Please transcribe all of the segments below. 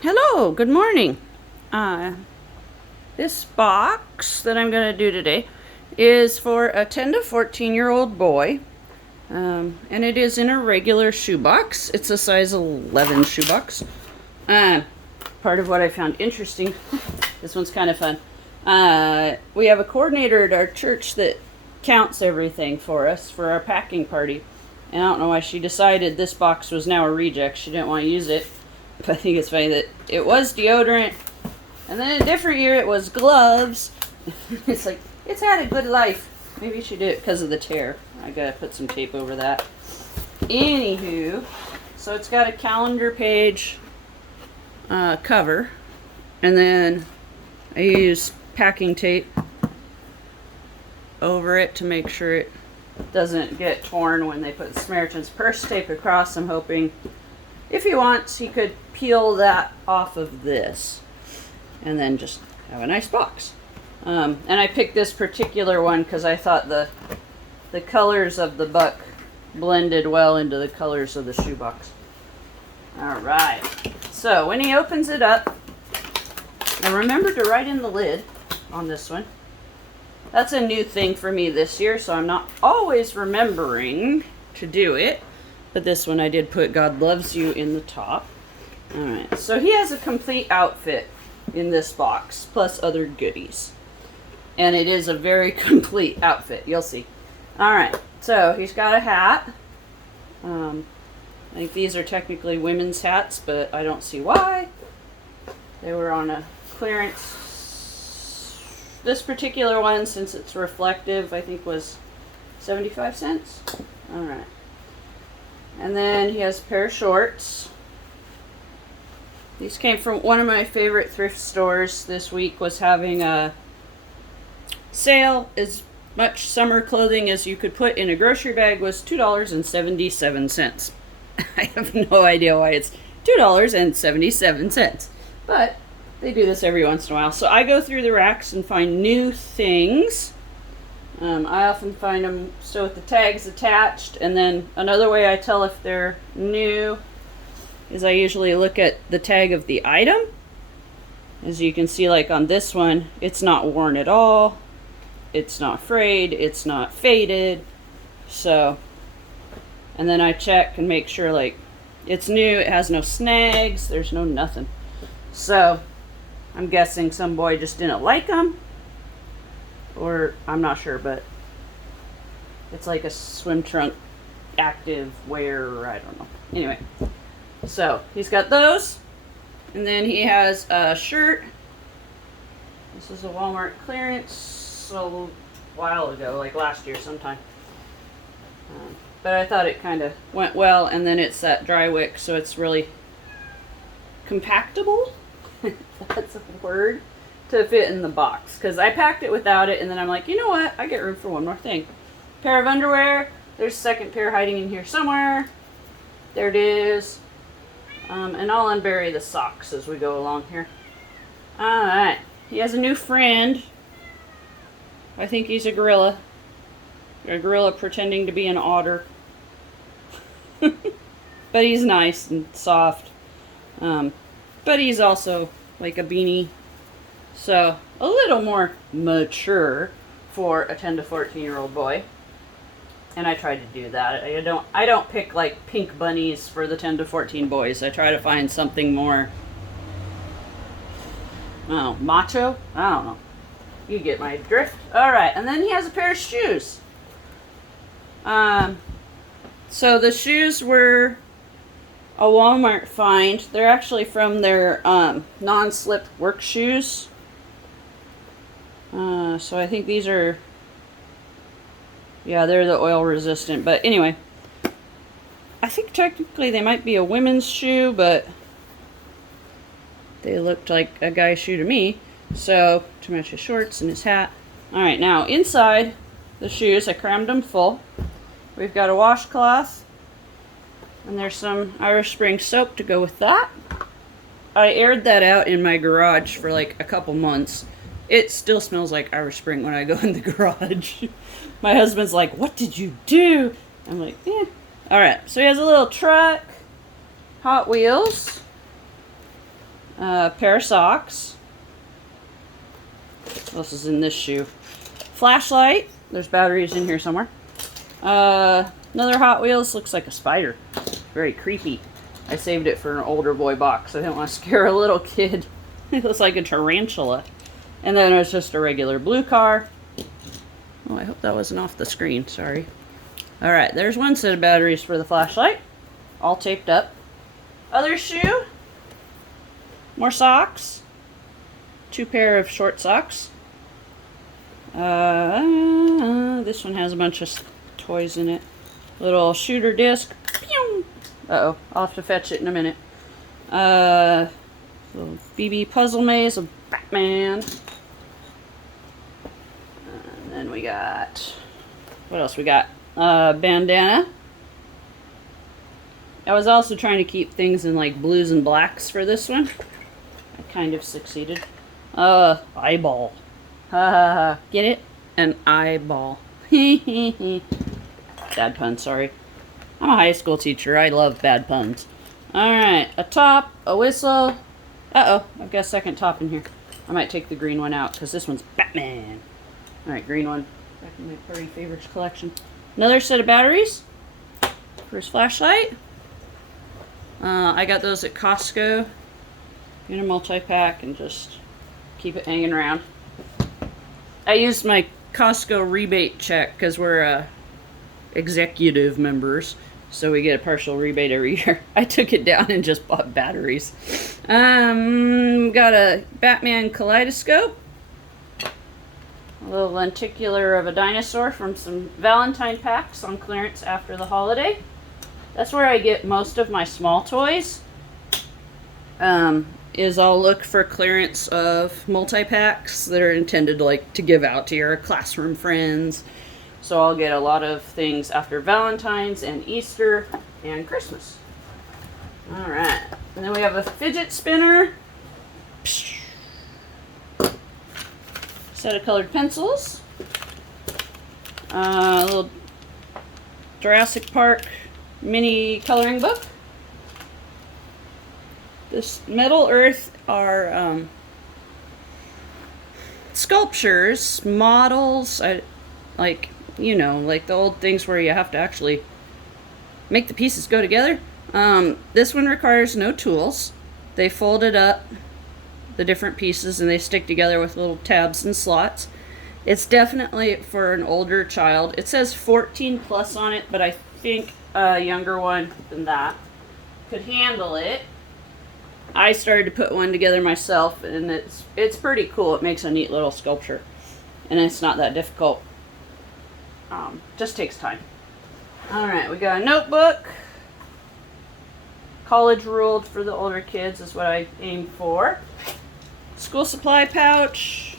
Hello, good morning. This box that I'm going to do today is for a 10 to 14-year-old boy, and it is in a regular shoebox. It's a size 11 shoebox. Part of what I found interesting, this one's kind of fun. We have a coordinator at our church that counts everything for us for our packing party. And I don't know why she decided this box was now a reject. She didn't want to use it. But I think it's funny that it was deodorant, and then a different year it was gloves. It's like, it's had a good life. Maybe she did it because of the tear. I gotta put some tape over that. Anywho, so it's got a calendar page cover, and then I use packing tape over it to make sure it doesn't get torn when they put Samaritan's Purse tape across. I'm hoping if he wants, he could peel that off of this and then just have a nice box. And I picked this particular one because I thought the colors of the buck blended well into the colors of the shoebox. Alright, so when he opens it up, now remember to write in the lid on this one. That's a new thing for me this year, so I'm not always remembering to do it. But this one I did put God Loves You in the top. Alright, so he has a complete outfit in this box, plus other goodies. And it is a very complete outfit, you'll see. Alright, so he's got a hat. I think these are technically women's hats, but I don't see why. They were on a clearance. This particular one, since it's reflective, I think was 75 cents. Alright. And then he has a pair of shorts. These came from one of my favorite thrift stores this week, was having a sale. As much summer clothing as you could put in a grocery bag was $2.77. I have no idea why it's $2.77. But they do this every once in a while. So I go through the racks and find new things. I often find them still with the tags attached, and then another way I tell if they're new is I usually look at the tag of the item. As you can see, like on this one, it's not worn at all, it's not frayed, it's not faded. So, and then I check and make sure like it's new, it has no snags, there's no nothing. So I'm guessing some boy just didn't like them, or I'm not sure, but it's like a swim trunk active wear, I don't know. Anyway, so he's got those, and then he has a shirt. This is a Walmart clearance a while ago, like last year sometime. But I thought it kind of went well, and then it's that dry wick, so it's really compactable. That's a word. To fit in the box, because I packed it without it, and then I'm like, you know what, I get room for one more thing. Pair of underwear. There's a second pair hiding in here somewhere. There it is. And I'll unbury the socks as we go along here. Alright, he has a new friend. I think he's a gorilla. A gorilla pretending to be an otter. But he's nice and soft. But he's also like a beanie. So, a little more mature for a 10 to 14-year-old boy. And I try to do that. I don't pick like pink bunnies for the 10 to 14 boys. I try to find something more, macho? I don't know. You get my drift. Alright, and then he has a pair of shoes. So the shoes were a Walmart find. They're actually from their non-slip work shoes. So I think these are, yeah, they're the oil resistant, but anyway, I think technically they might be a women's shoe, but they looked like a guy's shoe to me. So to match his shorts and his hat. Alright, now inside the shoes, I crammed them full. We've got a washcloth, and there's some Irish Spring soap to go with that. I aired that out in my garage for like a couple months. It still smells like Irish Spring when I go in the garage. My husband's like, what did you do? I'm like, eh. Alright, so he has a little truck, Hot Wheels. Pair of socks. What else is in this shoe? Flashlight. There's batteries in here somewhere. Another Hot Wheels. Looks like a spider. Very creepy. I saved it for an older boy box. I didn't want to scare a little kid. It looks like a tarantula. And then there's just a regular blue car. Oh, I hope that wasn't off the screen. Sorry. Alright, there's one set of batteries for the flashlight. All taped up. Other shoe. More socks. 2 pair of short socks. This one has a bunch of toys in it. Little shooter disc. Pew! Uh-oh, I'll have to fetch it in a minute. Little BB puzzle maze of Batman. And then we got... What else we got? Bandana. I was also trying to keep things in like blues and blacks for this one. I kind of succeeded. Eyeball. Ha ha ha. Get it? An eyeball. Bad pun, sorry. I'm a high school teacher. I love bad puns. Alright, a top, a whistle. Uh-oh, I've got a second top in here. I might take the green one out because this one's Batman. Alright, green one. Back in my party favorites collection. Another set of batteries for his flashlight. I got those at Costco in a multi-pack and just keep it hanging around. I used my Costco rebate check because we're executive members, so we get a partial rebate every year. I took it down and just bought batteries. Got a Batman kaleidoscope. A little lenticular of a dinosaur from some Valentine packs on clearance after the holiday. That's where I get most of my small toys. Is I'll look for clearance of multi-packs that are intended to give out to your classroom friends. So I'll get a lot of things after Valentine's and Easter and Christmas. Alright. And then we have a fidget spinner. Set of colored pencils. A little Jurassic Park mini coloring book. This Metal Earth are sculptures, models, like the old things where you have to actually make the pieces go together. This one requires no tools. They fold it up, the different pieces, and they stick together with little tabs and slots. It's definitely for an older child. It says 14 plus on it, but I think a younger one than that could handle it. I started to put one together myself, and it's pretty cool. It makes a neat little sculpture, and it's not that difficult. Just takes time. Alright, we got a notebook. College ruled for the older kids is what I aim for. School supply pouch.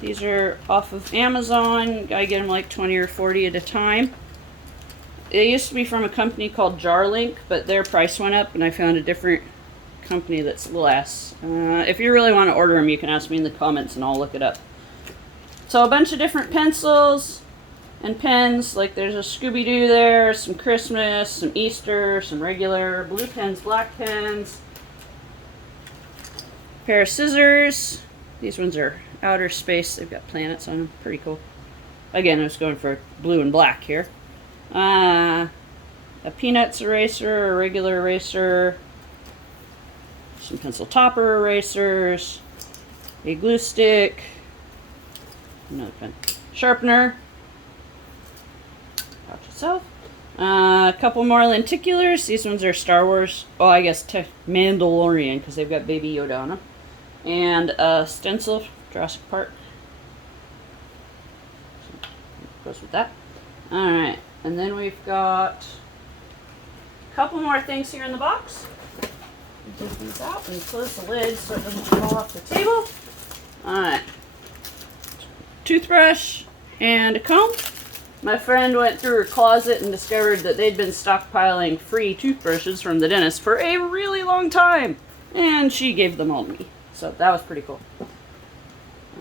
These are off of Amazon. I get them like 20 or 40 at a time. They used to be from a company called Jarlink, but their price went up, and I found a different company that's less. If you really want to order them, you can ask me in the comments, and I'll look it up. So a bunch of different pencils and pens. Like there's a Scooby-Doo there, some Christmas, some Easter, some regular blue pens, black pens. Pair of scissors. These ones are outer space. They've got planets on them. Pretty cool. Again, I was going for blue and black here. A Peanuts eraser, a regular eraser, some pencil topper erasers, a glue stick, another pen, sharpener, pouch itself, a couple more lenticulars. These ones are Star Wars, I guess Mandalorian, because they've got Baby Yoda on them, and a stencil, Jurassic Park, so goes with that. Alright. And then we've got a couple more things here in the box. Take these out and close the lid so it doesn't fall off the table. Alright. Toothbrush and a comb. My friend went through her closet and discovered that they'd been stockpiling free toothbrushes from the dentist for a really long time. And she gave them all to me. So that was pretty cool.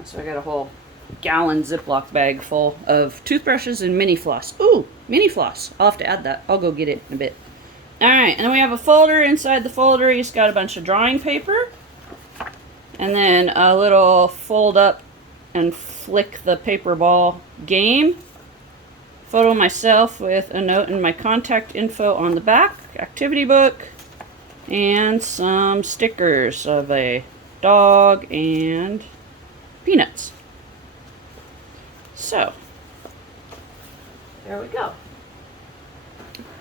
So I got a whole gallon Ziploc bag full of toothbrushes and mini floss. Ooh, mini floss. I'll have to add that. I'll go get it in a bit. Alright, and then we have a folder. Inside the folder, he's got a bunch of drawing paper. And then a little fold up and flick the paper ball game. Photo myself with a note and my contact info on the back. Activity book. And some stickers of a dog and peanuts. So, there we go.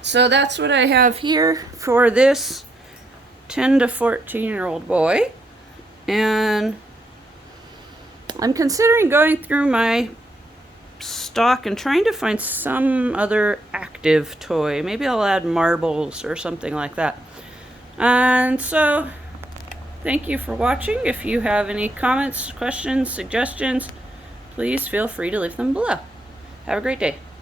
So that's what I have here for this 10 to 14-year-old boy. And I'm considering going through my stock and trying to find some other active toy. Maybe I'll add marbles or something like that. And so, thank you for watching. If you have any comments, questions, suggestions, please feel free to leave them below. Have a great day.